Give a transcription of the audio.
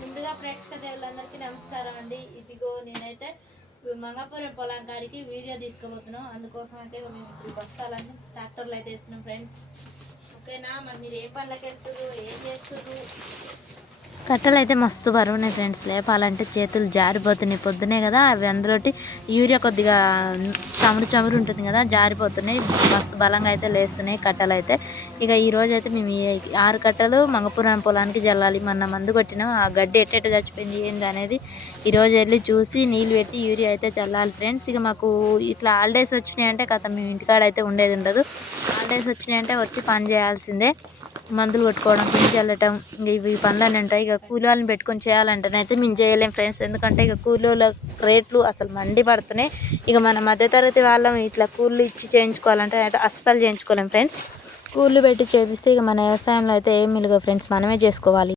ముందుగా ప్రేక్షక దేవులందరికీ నమస్కారం అండి. ఇదిగో నేనైతే మంగాపురం పొలం కాడికి వీడియో తీసుకోబోతున్నాం. అందుకోసం అయితే మేము ఇప్పుడు బస్తాలన్నీ ట్రాక్టర్లు అయితే వేస్తున్నాం ఫ్రెండ్స్. ఓకేనా? మరి మీరు ఏ పనులకు వెళ్తున్నారు, ఏం చేస్తున్నారు? కట్టలు అయితే మస్తు బరువున్నాయి ఫ్రెండ్స్. లేపాలంటే చేతులు జారిపోతున్నాయి. పొద్దునే కదా అవి అందులోటి యూరియా కొద్దిగా చమురు ఉంటుంది కదా, జారిపోతున్నాయి. మస్తు బలంగా అయితే లేస్తున్నాయి కట్టలు అయితే. ఇక ఈరోజు అయితే మేము 6 కట్టలు మంగపురం పొలానికి జల్లాలి. మొన్న మందు కొట్టినాం, ఆ గడ్డి ఎట్టెట్ట చచ్చిపోయింది ఏంది అనేది ఈరోజు వెళ్ళి చూసి నీళ్ళు పెట్టి యూరియా అయితే చల్లాలి ఫ్రెండ్స్. ఇక మాకు ఇట్లా హాలిడేస్ వచ్చినాయంటే కథ మేము ఇంటికాడ అయితే ఉండేది ఉండదు. హాలిడేస్ వచ్చినాయంటే వచ్చి పని చేయాల్సిందే. మందులు కొట్టుకోవడం, పిండి చల్లటం, ఇంక ఇవి పనులన్నీ ఉంటాయి. ఇక కూలి వాళ్ళని పెట్టుకొని చేయాలంటేనైతే మేము చేయలేం ఫ్రెండ్స్. ఎందుకంటే ఇక కూలీల రేట్లు అసలు మండి పడుతున్నాయి. ఇక మన మధ్యతరగతి వాళ్ళం ఇట్లా కూలీలు ఇచ్చి చేయించుకోవాలంటే అయితే అస్సలు చేయించుకోలేం ఫ్రెండ్స్. కూలీలు పెట్టి చేపిస్తే ఇక మన వ్యవసాయంలో అయితే ఏం మిలగవు ఫ్రెండ్స్, మనమే చేసుకోవాలి.